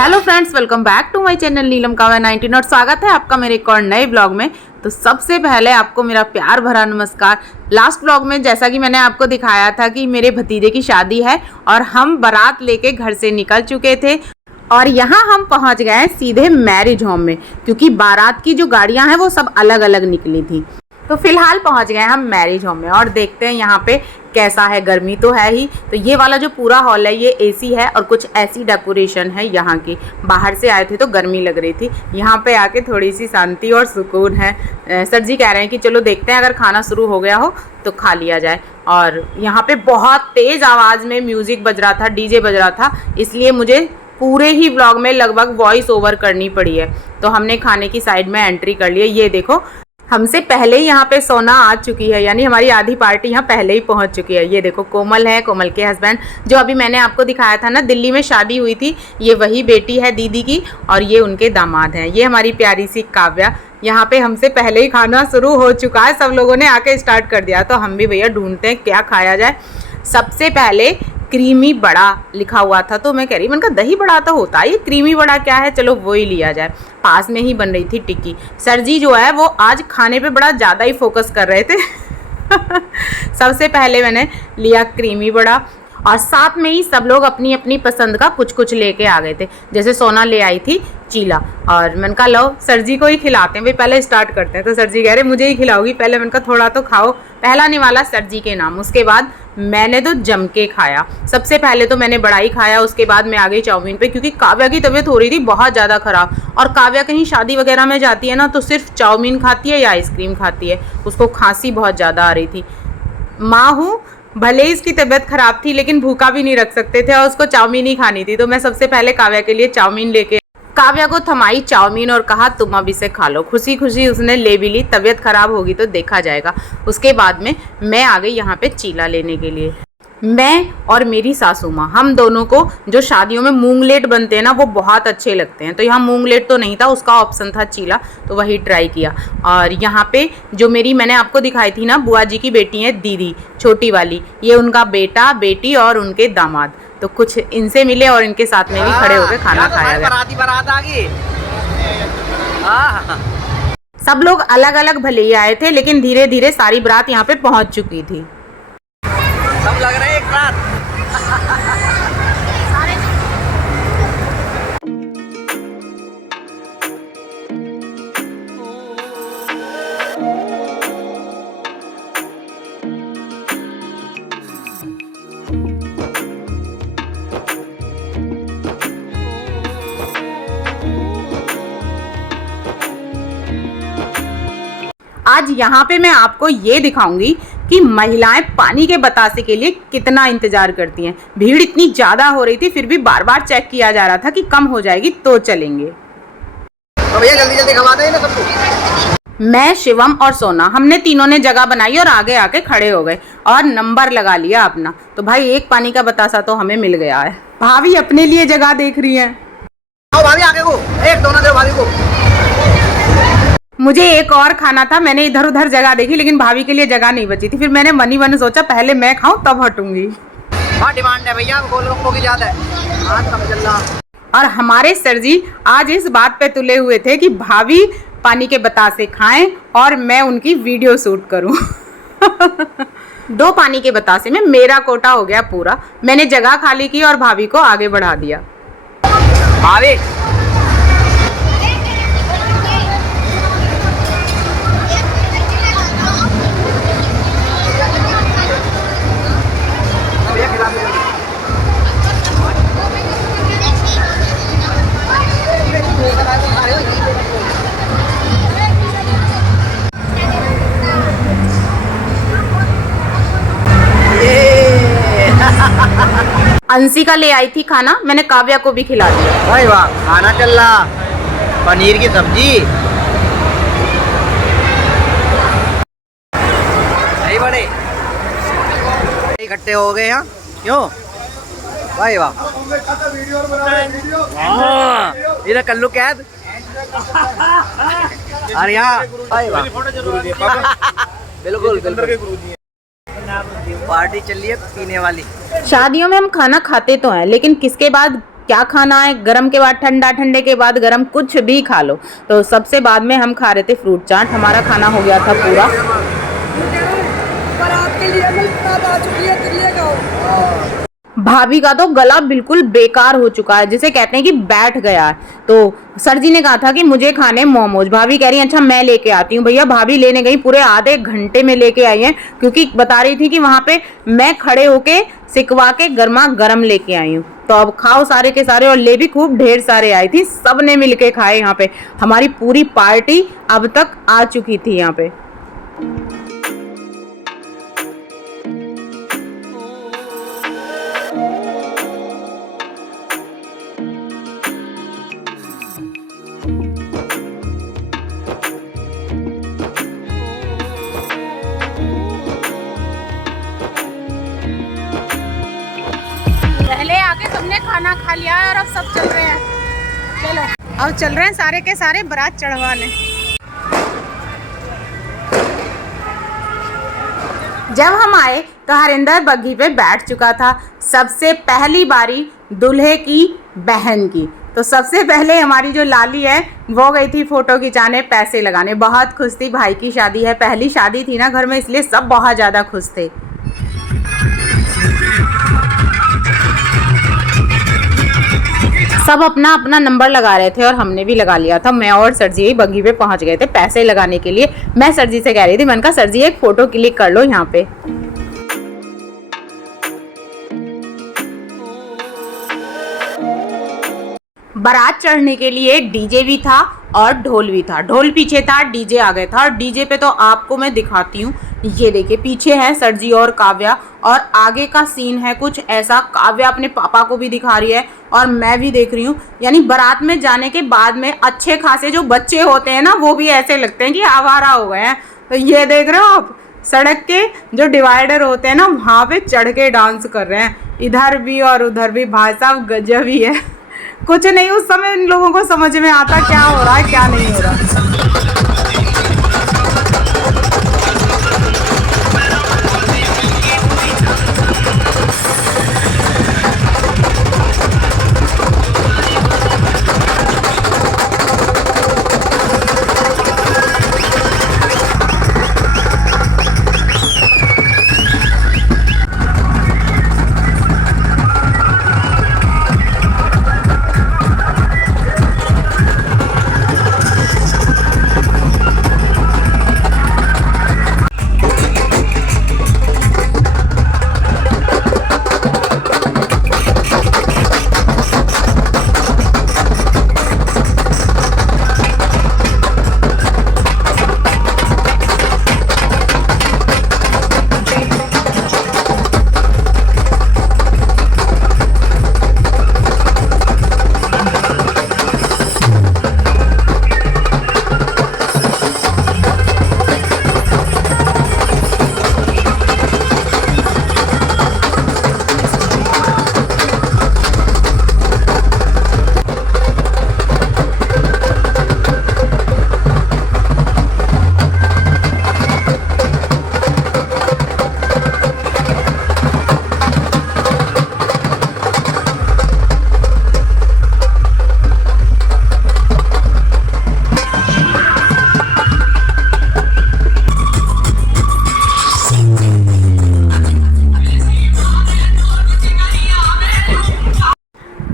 Hello friends, welcome back to my channel Neelam Kavya 19 और स्वागत है आपका मेरे एक और नए ब्लॉग में। तो सबसे पहले आपको मेरा प्यार भरा नमस्कार। लास्ट ब्लॉग में जैसा कि मैंने आपको दिखाया था कि मेरे भतीजे की शादी है और हम बारात लेके घर से निकल चुके थे और यहाँ हम पहुँच गए सीधे मैरिज होम में, क्योंकि बारात की जो गाड़ियाँ हैं वो सब अलग अलग निकली थी। तो फिलहाल पहुंच गए हम मैरिज होम में और देखते हैं यहाँ पे कैसा है। गर्मी तो है ही। तो ये वाला जो पूरा हॉल है ये एसी है और कुछ ऐसी डेकोरेशन है यहाँ की। बाहर से आए थे तो गर्मी लग रही थी, यहाँ पे आके थोड़ी सी शांति और सुकून है। सर जी कह रहे हैं कि चलो देखते हैं अगर खाना शुरू हो गया हो तो खा लिया जाए। और यहाँ पे बहुत तेज़ आवाज़ में म्यूज़िक बज रहा था, डीजे बज रहा था, इसलिए मुझे पूरे ही व्लॉग में लगभग वॉइस ओवर करनी पड़ी है। तो हमने खाने की साइड में एंट्री कर ली है। ये देखो, हमसे पहले ही यहाँ पे सोना आ चुकी है, यानी हमारी आधी पार्टी यहाँ पहले ही पहुँच चुकी है। ये देखो कोमल है, कोमल के हस्बैंड जो अभी मैंने आपको दिखाया था ना, दिल्ली में शादी हुई थी, ये वही बेटी है दीदी की और ये उनके दामाद हैं। ये हमारी प्यारी सी काव्या। यहाँ पे हमसे पहले ही खाना शुरू हो चुका है, सब लोगों ने आके स्टार्ट कर दिया। तो हम भी भैया ढूंढते हैं क्या खाया जाए। सबसे पहले क्रीमी बड़ा लिखा हुआ था, तो मैं कह रही मैंने कहा दही बड़ा तो होता है, ये क्रीमी बड़ा क्या है, चलो वो ही लिया जाए। पास में ही बन रही थी टिक्की। सर जी जो है वो आज खाने पे बड़ा ज़्यादा ही फोकस कर रहे थे सबसे पहले मैंने लिया क्रीमी बड़ा और साथ में ही सब लोग अपनी अपनी पसंद का कुछ कुछ लेके आ गए थे। जैसे सोना ले आई थी चीला और मैंने कहा लो सर जी को ही खिलाते हैं भाई, पहले स्टार्ट करते हैं। तो सर जी कह रहे मुझे ही खिलाओगी पहले। मैंने कहा थोड़ा तो खाओ, पहला निवाला सर जी के नाम। उसके बाद मैंने तो जम के खाया। सबसे पहले तो मैंने बड़ा ही खाया, उसके बाद मैं आ गई चाउमीन पे, क्योंकि काव्या की तबीयत हो रही थी बहुत ज़्यादा ख़राब। और काव्या कहीं शादी वगैरह में जाती है ना तो सिर्फ चाउमीन खाती है या आइसक्रीम खाती है, उसको खांसी बहुत ज़्यादा आ रही थी। माँ हूँ, भले ही इसकी तबीयत ख़राब थी लेकिन भूखा भी नहीं रख सकते थे और उसको चाउमीन ही खानी थी। तो मैं सबसे पहले काव्या के लिए चाउमीन लेके काव्या को थमाई चाउमीन और कहा तुम अब इसे खा लो। खुशी खुशी उसने ले भी ली, तबीयत ख़राब होगी तो देखा जाएगा। उसके बाद में मैं आ गई यहाँ पे चीला लेने के लिए। मैं और मेरी सासू माँ, हम दोनों को जो शादियों में मूंगलेट बनते हैं ना वो बहुत अच्छे लगते हैं। तो यहाँ मूंगलेट तो नहीं था, उसका ऑप्शन था चीला, तो वही ट्राई किया। और यहाँ पे जो मेरी मैंने आपको दिखाई थी ना बुआ जी की बेटी है दीदी छोटी वाली, ये उनका बेटा बेटी और उनके दामाद। तो कुछ इनसे मिले और इनके साथ में भी खड़े होकर खाना खाया गया। सब लोग अलग अलग भले ही आए थे लेकिन धीरे धीरे सारी बारात यहाँ पे पहुँच चुकी थी। सब लग रहे हैं एक साथ। आज यहाँ पे मैं आपको ये दिखाऊंगी कि महिलाएं पानी के बतासे के लिए कितना इंतजार करती हैं। भीड़ इतनी ज़्यादा हो रही थी फिर भी बार बार चेक किया जा रहा था कि कम हो जाएगी तो चलेंगे। तो भैया जल्दी जल्दी खवा दें ना सबको। मैं, शिवम और सोना, हमने तीनों ने जगह बनाई और आगे आके खड़े हो गए और नंबर लगा लिया अपना। तो भाई एक पानी का बतासा तो हमें मिल गया है। भाभी अपने लिए जगह देख रही है। आओ भाभी आगे को, एक दोना दो भाभी को। मुझे एक और खाना था, मैंने इधर उधर जगह देखी लेकिन भाभी के लिए जगह नहीं बची थी। फिर मैंने मनी मन सोचा पहले मैं खाऊं तब हटूंगी। हाँ डिमांड है भैया, गोलगप्पों की ज्यादा है। हाँ समझ। और हमारे सर जी आज इस बात पे तुले हुए थे कि भाभी पानी के बतासे खाएं और मैं उनकी वीडियो शूट करूं। 2 पानी के बतासे में मेरा कोटा हो गया पूरा। मैंने जगह खाली की और भाभी को आगे बढ़ा दिया। भाभी अंशिका ले आई थी खाना, मैंने काव्या को भी खिला दिया। भाई वाह, खाना चल रहा, पनीर की सब्जी। नहीं बड़े इकट्ठे हो गए यहाँ, क्यों भाई वाह। इधर कल्लू कैद। अरे यहाँ भाई वाह बिल्कुल बिल्कुल पार्टी चल रही है पीने वाली। शादियों में हम खाना खाते तो हैं लेकिन किसके बाद क्या खाना है, गरम के बाद ठंडा, ठंडे के बाद गरम, कुछ भी खा लो। तो सबसे बाद में हम खा रहे थे फ्रूट चाट। हमारा खाना हो गया था पूरा। भाभी का तो गला बिल्कुल बेकार हो चुका है, जिसे कहते हैं कि बैठ गया है। तो सर जी ने कहा था कि मुझे खाने मोमोज। भाभी कह रही है अच्छा मैं लेके आती हूँ। भैया भाभी लेने गई, पूरे आधे घंटे में लेके आई है, क्योंकि बता रही थी कि वहां पे मैं खड़े होके सिकवा के गर्मा गर्म लेके आई हूँ। तो अब खाओ सारे के सारे, और ले भी खूब ढेर सारे आई थी, सब ने मिलके खाए। यहाँ पे हमारी पूरी पार्टी अब तक आ चुकी थी यहाँ पे। पहले आके सबने खाना खा लिया है और अब सब चल रहे हैं। चलो अब चल रहे हैं सारे के सारे बारात चढ़वाने। जब हम आए तो हरिंदर बग्घी पे बैठ चुका था। सबसे पहली बारी दूल्हे की बहन की। तो सबसे पहले हमारी जो लाली है वो गई थी फोटो खिंचाने, पैसे लगाने। बहुत खुश थी, भाई की शादी है, पहली शादी थी ना घर में, इसलिए सब बहुत ज़्यादा खुश थे। सब अपना अपना नंबर लगा रहे थे और हमने भी लगा लिया था। मैं और सर जी बग्घी पे पहुंच गए थे पैसे लगाने के लिए। मैं सर जी से कह रही थी, मैंने कहा सर जी एक फोटो क्लिक कर लो यहाँ पे। बारात चढ़ने के लिए डीजे भी था और ढोल भी था। ढोल पीछे था, डीजे आगे था। और डीजे पे तो आपको मैं दिखाती हूँ, ये देखिए पीछे है सर जी और काव्या, और आगे का सीन है कुछ ऐसा। काव्या अपने पापा को भी दिखा रही है और मैं भी देख रही हूँ। यानी बारात में जाने के बाद में अच्छे खासे जो बच्चे होते हैं ना, वो भी ऐसे लगते हैं कि आवारा हो गए हैं। तो ये देख रहे हो आप, सड़क के जो डिवाइडर होते हैं ना, वहाँ पे चढ़ के डांस कर रहे हैं, इधर भी और उधर भी। भाई साहब गजब ही है। कुछ नहीं उस समय इन लोगों को समझ में आता क्या हो रहा है क्या नहीं हो रहा।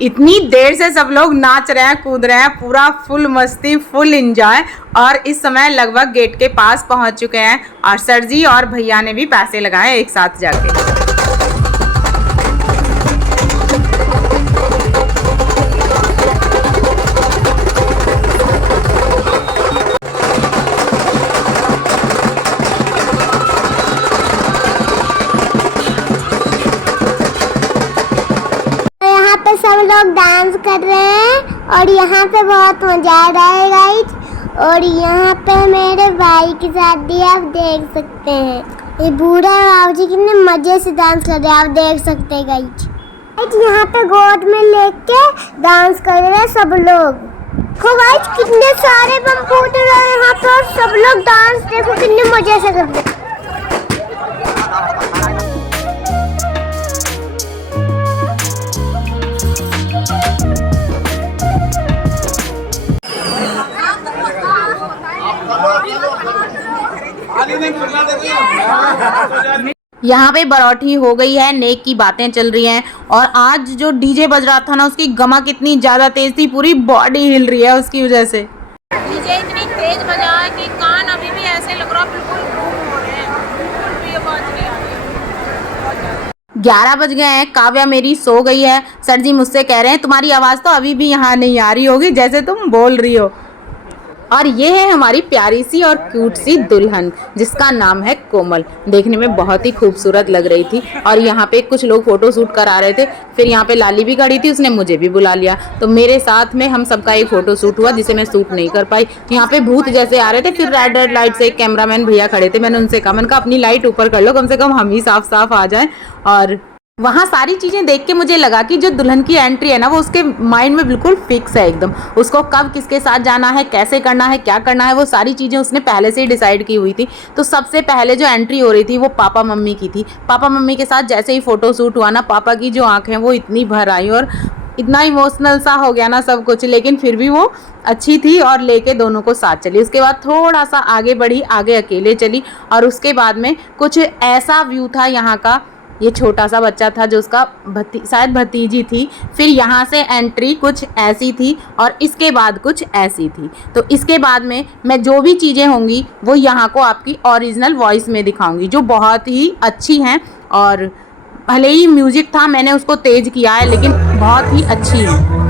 इतनी देर से सब लोग नाच रहे हैं, कूद रहे हैं, पूरा फुल मस्ती, फुल एंजॉय। और इस समय लगभग गेट के पास पहुंच चुके हैं और सर जी और भैया ने भी पैसे लगाए एक साथ जाके। सब लोग डांस कर रहे हैं और यहाँ पे बहुत मजा आ रहा है गाइज। और यहाँ पे मेरे भाई की शादी आप देख सकते हैं। ये बूढ़ा बाबू जी कितने मजे से डांस कर रहे हैं, आप देख सकते हैं गाइज। यहाँ पे गोद में लेके डांस कर रहे हैं सब लोग। देखो गाइज कितने सारे बम फूट रहे हैं यहाँ पे, सब लोग डांस देखो कितने मजे से कर रहे हैं। यहाँ पे बरौठी हो गई है, नेक की बातें चल रही हैं। और आज जो डीजे बज रहा था ना, उसकी गमक इतनी ज़्यादा तेज़ थी, पूरी बॉडी हिल रही है उसकी वजह से। डीजे इतनी तेज बजा है कि कान अभी भी ऐसे लग रहा बिल्कुल घूम हो रहे हैं, बिल्कुल भी आवाज़ नहीं आ रही। 11 बज गए हैं, काव्या मेरी सो गई है। सर जी मुझसे कह रहे हैं तुम्हारी आवाज़ तो अभी भी यहाँ नहीं आ रही होगी जैसे तुम बोल रही हो। और ये है हमारी प्यारी सी और क्यूट सी दुल्हन, जिसका नाम है कोमल। देखने में बहुत ही खूबसूरत लग रही थी। और यहाँ पे कुछ लोग फोटो शूट करा रहे थे। फिर यहाँ पे लाली भी खड़ी थी, उसने मुझे भी बुला लिया, तो मेरे साथ में हम सबका एक फोटो शूट हुआ जिसे मैं शूट नहीं कर पाई। यहाँ पे भूत जैसे आ रहे थे। फिर रेड लाइट से एक कैमरामैन भैया खड़े थे, मैंने उनसे कहा, मैंने कहा अपनी लाइट ऊपर कर लो, कम से कम हम ही साफ साफ आ जाएं। और वहाँ सारी चीज़ें देख के मुझे लगा कि जो दुल्हन की एंट्री है ना, वो उसके माइंड में बिल्कुल फिक्स है एकदम। उसको कब किसके साथ जाना है, कैसे करना है, क्या करना है, वो सारी चीज़ें उसने पहले से ही डिसाइड की हुई थी। तो सबसे पहले जो एंट्री हो रही थी वो पापा मम्मी की थी। पापा मम्मी के साथ जैसे ही फ़ोटो शूट हुआ ना, पापा की जो आँखें वो इतनी भर आई और इतना इमोशनल सा हो गया ना सब कुछ, लेकिन फिर भी वो अच्छी थी और लेके दोनों को साथ चली। उसके बाद थोड़ा सा आगे बढ़ी, आगे अकेले चली। और उसके बाद में कुछ ऐसा व्यू था यहाँ का, ये छोटा सा बच्चा था जो उसका शायद भतीजी थी। फिर यहाँ से एंट्री कुछ ऐसी थी और इसके बाद कुछ ऐसी थी। तो इसके बाद में मैं जो भी चीज़ें होंगी वो यहाँ को आपकी ओरिजिनल वॉइस में दिखाऊंगी, जो बहुत ही अच्छी हैं। और भले ही म्यूजिक था, मैंने उसको तेज किया है, लेकिन बहुत ही अच्छी है।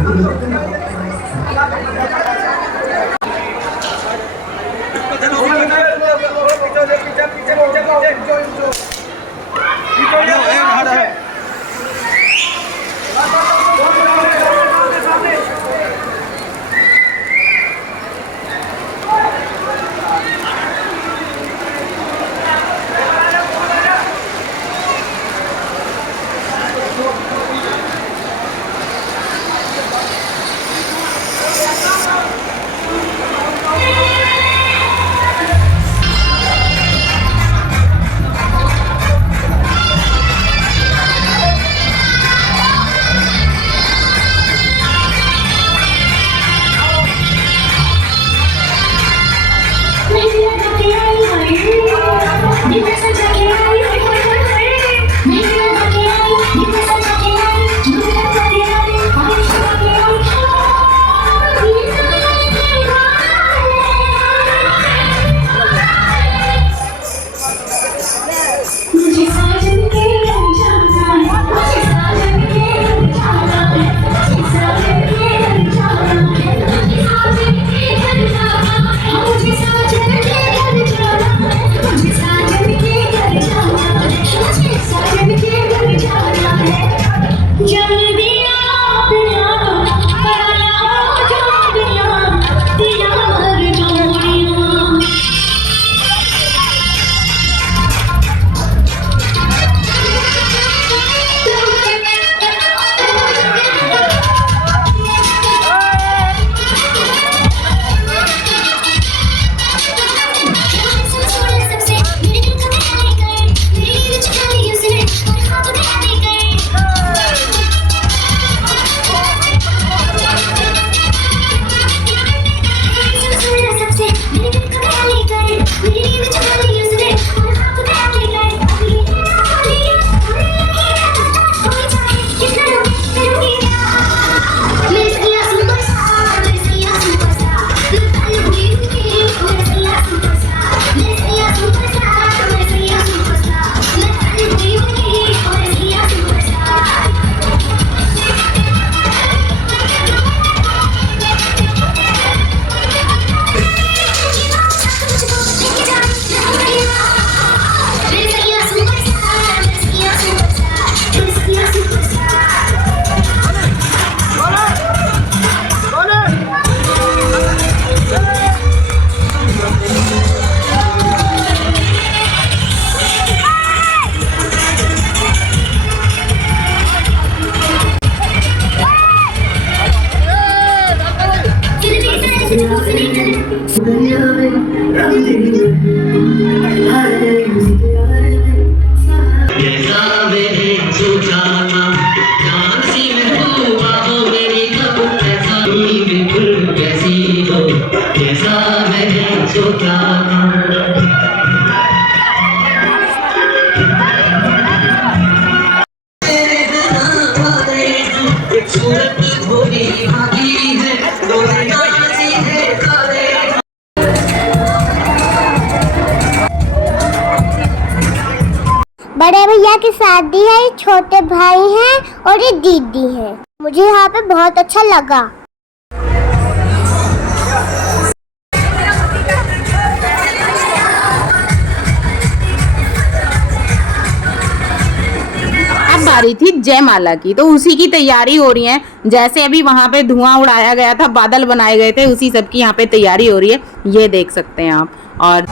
बड़े भैया की शादी है, ये छोटे भाई हैं और ये दीदी हैं। मुझे यहाँ पे बहुत अच्छा लगा। बारी थी जयमाला की, तो उसी की तैयारी हो रही है। जैसे अभी वहां पे धुआं उड़ाया गया था, बादल बनाए गए थे, उसी सब की यहाँ पे तैयारी हो रही है। ये देख सकते हैं आप। और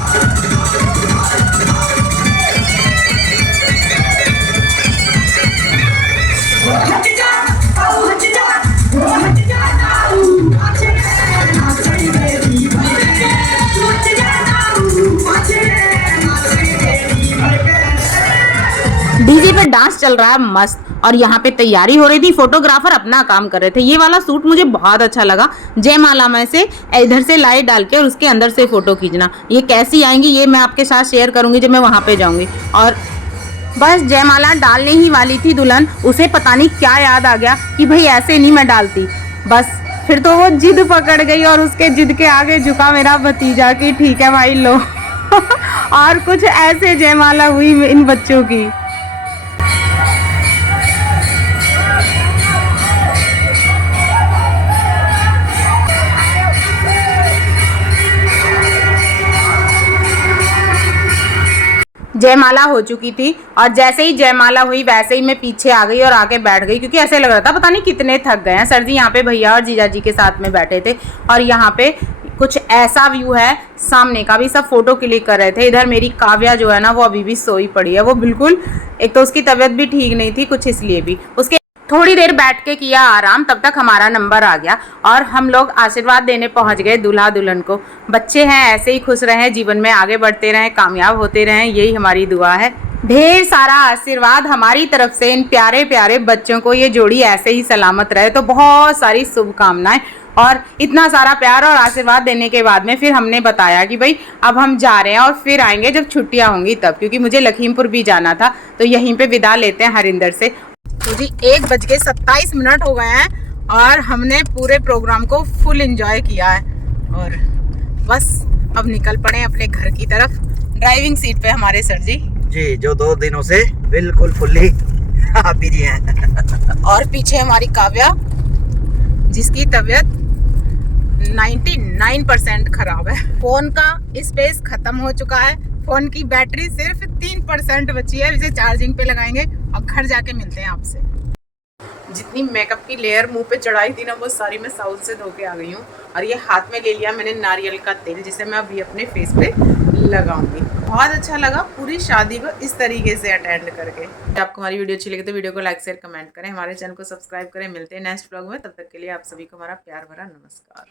डीजे पे डांस चल रहा है मस्त, और यहाँ पे तैयारी हो रही थी। फोटोग्राफर अपना काम कर रहे थे। ये वाला सूट मुझे बहुत अच्छा लगा। जयमाला में से इधर से लाइट डाल के और उसके अंदर से फोटो खींचना, ये कैसी आएंगी ये मैं आपके साथ शेयर करूंगी जब मैं वहां पे जाऊंगी। और बस जयमाला डालने ही वाली थी दुल्हन, उसे पता नहीं क्या याद आ गया कि भाई ऐसे नहीं मैं डालती। बस फिर तो वो जिद पकड़ गई और उसके जिद के आगे झुका मेरा भतीजा कि ठीक है भाई लो। और कुछ ऐसे जयमाला हुई इन बच्चों की। जयमाला हो चुकी थी और जैसे ही जयमाला हुई वैसे ही मैं पीछे आ गई और आके बैठ गई, क्योंकि ऐसे लग रहा था पता नहीं कितने थक गए हैं। सर जी यहाँ पे भैया और जीजा जी के साथ में बैठे थे और यहाँ पे कुछ ऐसा व्यू है, सामने का भी सब फोटो क्लिक कर रहे थे। इधर मेरी काव्या जो है ना वो अभी भी सोई पड़ी है। वो बिल्कुल, एक तो उसकी तबीयत भी ठीक नहीं थी कुछ, इसलिए भी उसके थोड़ी देर बैठ के किया आराम। तब तक हमारा नंबर आ गया और हम लोग आशीर्वाद देने पहुंच गए दूल्हा दुल्हन को। बच्चे हैं ऐसे ही खुश रहें, जीवन में आगे बढ़ते रहें, कामयाब होते रहें, यही हमारी दुआ है। ढेर सारा आशीर्वाद हमारी तरफ से इन प्यारे प्यारे बच्चों को, ये जोड़ी ऐसे ही सलामत रहे। तो बहुत सारी शुभकामनाएं। और इतना सारा प्यार और आशीर्वाद देने के बाद में फिर हमने बताया कि भाई अब हम जा रहे हैं और फिर आएंगे जब छुट्टियां होंगी तब, क्योंकि मुझे लखीमपुर भी जाना था। तो यहीं पे विदा लेते हैं हरिंदर से। तो जी 1:27 हो गए हैं और हमने पूरे प्रोग्राम को फुल एंजॉय किया है और बस अब निकल पड़े अपने घर की तरफ। ड्राइविंग सीट पे हमारे सर जी जी, जो 2 दिनों से बिल्कुल फुल्ली बिजी हैं। और पीछे हमारी काव्या, जिसकी तबीयत 99% खराब है। फोन का स्पेस खत्म हो चुका है, फोन की बैटरी सिर्फ 3% बची है। इसे चार्जिंग पे लगाएंगे और घर जाके मिलते हैं आपसे। जितनी मेकअप की लेयर मुंह पे चढ़ाई थी ना वो सारी मैं साउथ से धो के आ गई हूँ। और ये हाथ में ले लिया मैंने नारियल का तेल, जिसे मैं अभी अपने फेस पे लगाऊंगी। बहुत अच्छा लगा पूरी शादी को इस तरीके से अटेंड करके। आपको हमारी वीडियो अच्छी लगी तो वीडियो को लाइक शेयर कमेंट करें, हमारे चैनल को सब्सक्राइब करें। मिलते हैं नेक्स्ट ब्लॉग में, तब तक के लिए आप सभी को हमारा प्यार भरा नमस्कार।